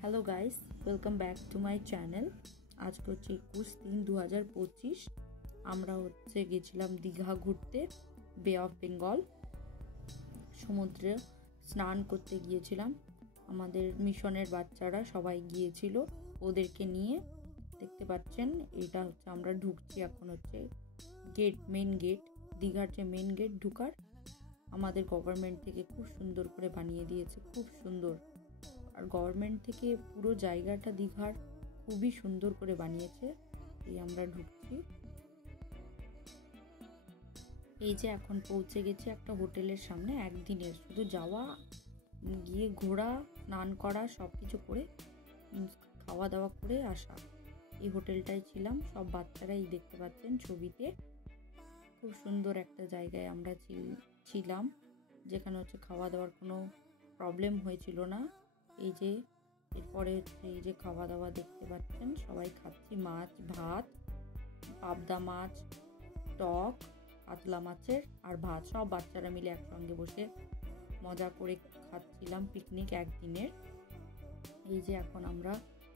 Hello guys, welcome back to my channel. আজকে হচ্ছে 21/3/2025। আমরা গেছিলাম দীঘা ঘুরতে, বে অফ বেঙ্গল। সমুদ্রে স্নান করতে গিয়েছিলাম। আমাদের মিশনের বাচ্চারা সবাই গিয়েছিল, ওদেরকে নিয়ে। দেখতে পাচ্ছেন, এটা হচ্ছে আমরা ঢুকছি এখন। হচ্ছে গেট, মেন গেট, দীঘার যে মেন গেট ঢুকার। আমাদের গভর্নমেন্ট থেকে খুব সুন্দর করে বানিয়ে দিয়েছে, খুব সুন্দর। আর গভর্নমেন্ট থেকে পুরো জায়গাটা দীঘার খুবই সুন্দর করে বানিয়েছে। এই আমরা ঢুকছি। এই যে এখন পৌঁছে গেছি একটা হোটেলের সামনে। একদিনের শুধু যাওয়া, গিয়ে ঘোরা, স্নান করা, সব কিছু করে খাওয়া দাওয়া করে আসা। এই হোটেলটাই ছিলাম। সব বাচ্চারাই দেখতে পাচ্ছেন ছবিতে। খুব সুন্দর একটা জায়গায় আমরা ছিলাম, যেখানে হচ্ছে খাওয়া দাওয়ার কোনো প্রবলেম হয়েছিল না। এই যে এরপরে হচ্ছে এই যে খাওয়া দাওয়া দেখতে পাচ্ছেন, সবাই খাচ্ছি। মাছ, ভাত, পাবদা মাছ, টক, কাতলা মাছের আর ভাত, সব বাচ্চারা মিলে একসঙ্গে বসে মজা করে খাচ্ছিলাম। পিকনিক একদিনের। এই যে এখন আমরা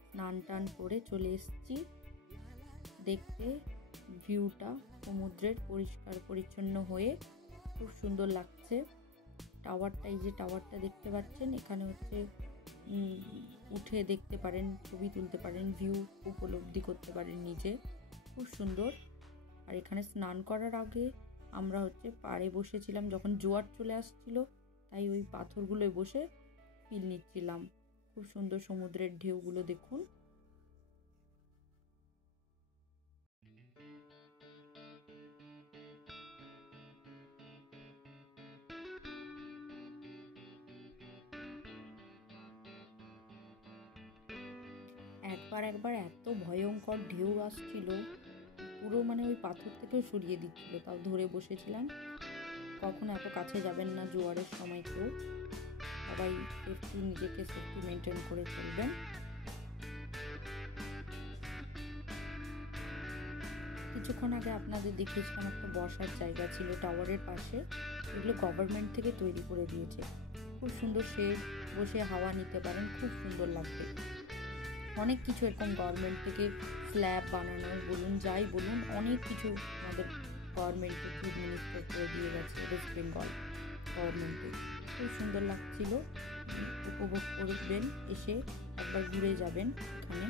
স্নান টান করে চলে এসেছি দেখতে ভিউটা, সমুদ্রের পরিষ্কার পরিচ্ছন্ন হয়ে খুব সুন্দর লাগছে। টাওয়ারটা, এই যে টাওয়ারটা দেখতে পাচ্ছেন, এখানে হচ্ছে উঠে দেখতে পারেন, ছবি তুলতে পারেন, ভিউ উপলব্ধি করতে পারেন নিজে। খুব সুন্দর। আর এখানে স্নান করার আগে আমরা হচ্ছে পাড়ে বসেছিলাম, যখন জোয়ার চলে আসছিল, তাই ওই পাথরগুলোয় বসে ফিল নিচ্ছিলাম। খুব সুন্দর সমুদ্রের ঢেউগুলো দেখুন। একবার এত ভয়ঙ্কর ঢেউ আসছিল, পুরো ওই পাথর থেকেও সরিয়ে দিচ্ছিল, তাও ধরে বসেছিলাম। কখনো এত কাছে যাবেন না জোয়ারের সময় কেউ। সবাই নিজেকে সেফটি মেনটেন করে চলবেন। কিছুক্ষণ আগে আপনাদের দেখিয়েছিলাম একটা বসার জায়গা ছিল টাওয়ারের পাশে। এগুলো গভর্নমেন্ট থেকে তৈরি করে দিয়েছে। খুব সুন্দর, শেড, বসে হাওয়া নিতে পারেন, খুব সুন্দর লাগবে। অনেক কিছু এরকম গভর্নমেন্ট থেকে স্ল্যাব বানানোর বলুন, যাই বলুন, অনেক কিছু আমাদের গভর্নমেন্টে ফুড মিনিস্টার করে দিয়ে গেছে, ওয়েস্ট বেঙ্গল গভর্নমেন্টে। খুব সুন্দর লাগছিল। উপভোগ করবেন, এসে একবার ঘুরে যাবেন এখানে।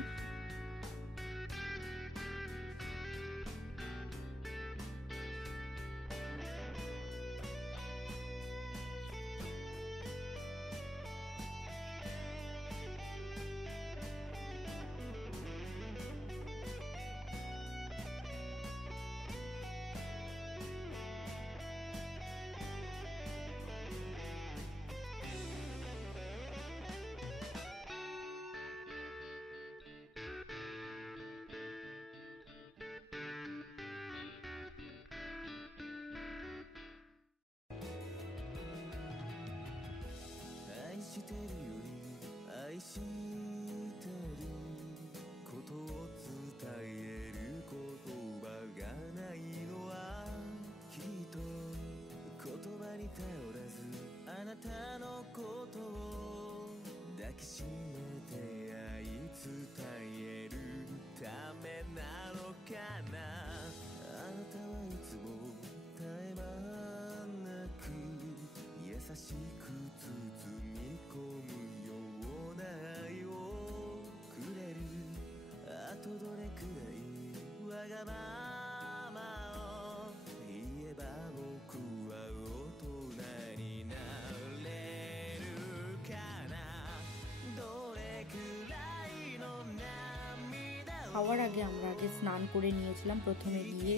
খাওয়ার আগে আমরা স্নান করে নিয়েছিলাম। প্রথমে গিয়ে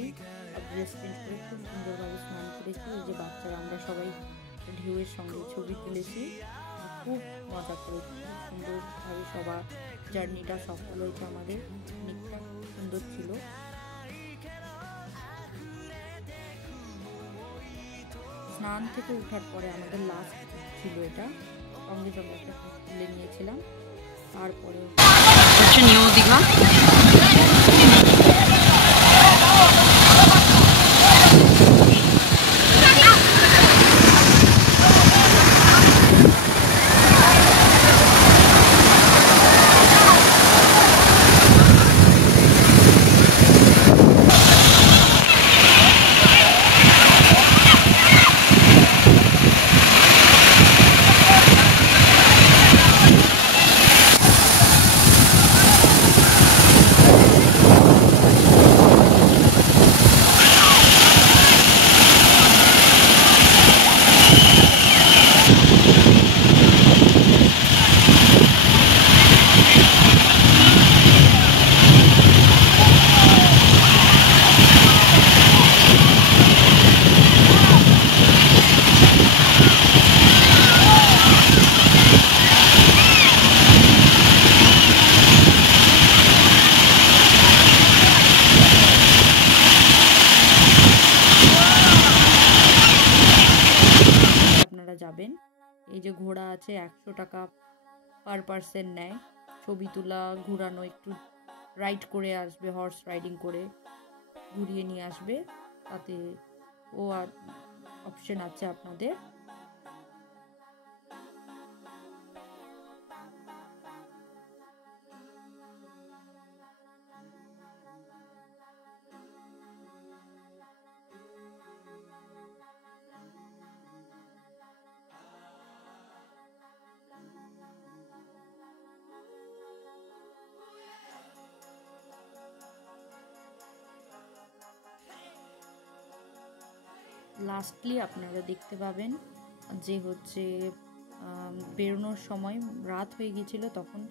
ড্রেস চেঞ্জ করে খুব সুন্দরভাবে স্নান করেছি। এই যে বাচ্চারা আমরা সবাই ঢেউয়ের সঙ্গে ছবি তুলেছি, খুব মজা করেছি। খুব সুন্দরভাবে সবার জার্নিটা সফল হয়েছে। আমাদের পিকনিকটা সুন্দর ছিল। স্নান থেকে ওঠার পরে আমাদের লাস্ট ছিল এটা, সঙ্গে সঙ্গে একটা তুলে নিয়েছিলাম। তারপরে হচ্ছে নিউ দীঘা। আছে, 100 টাকা পার পার্সন নেয়। ছবি তোলা, ঘোরানো, একটু রাইড করে আসবে, হর্স রাইডিং করে ঘুরিয়ে নিয়ে আসবে, তাতে ও আর অপশন আছে আপনাদের। লাস্টলি আপনারা দেখতে পাবেন যে হচ্ছে বেরোনোর সময় রাত হয়ে গিয়েছিলো, তখন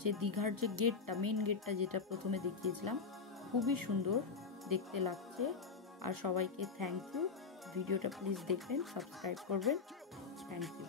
যে দীঘার যে গেটটা, মেন গেটটা যেটা প্রথমে দেখিয়েছিলাম, খুবই সুন্দর দেখতে লাগছে। আর সবাইকে থ্যাংক ইউ। ভিডিওটা প্লিজ দেখবেন, সাবস্ক্রাইব করবেন। Thank you.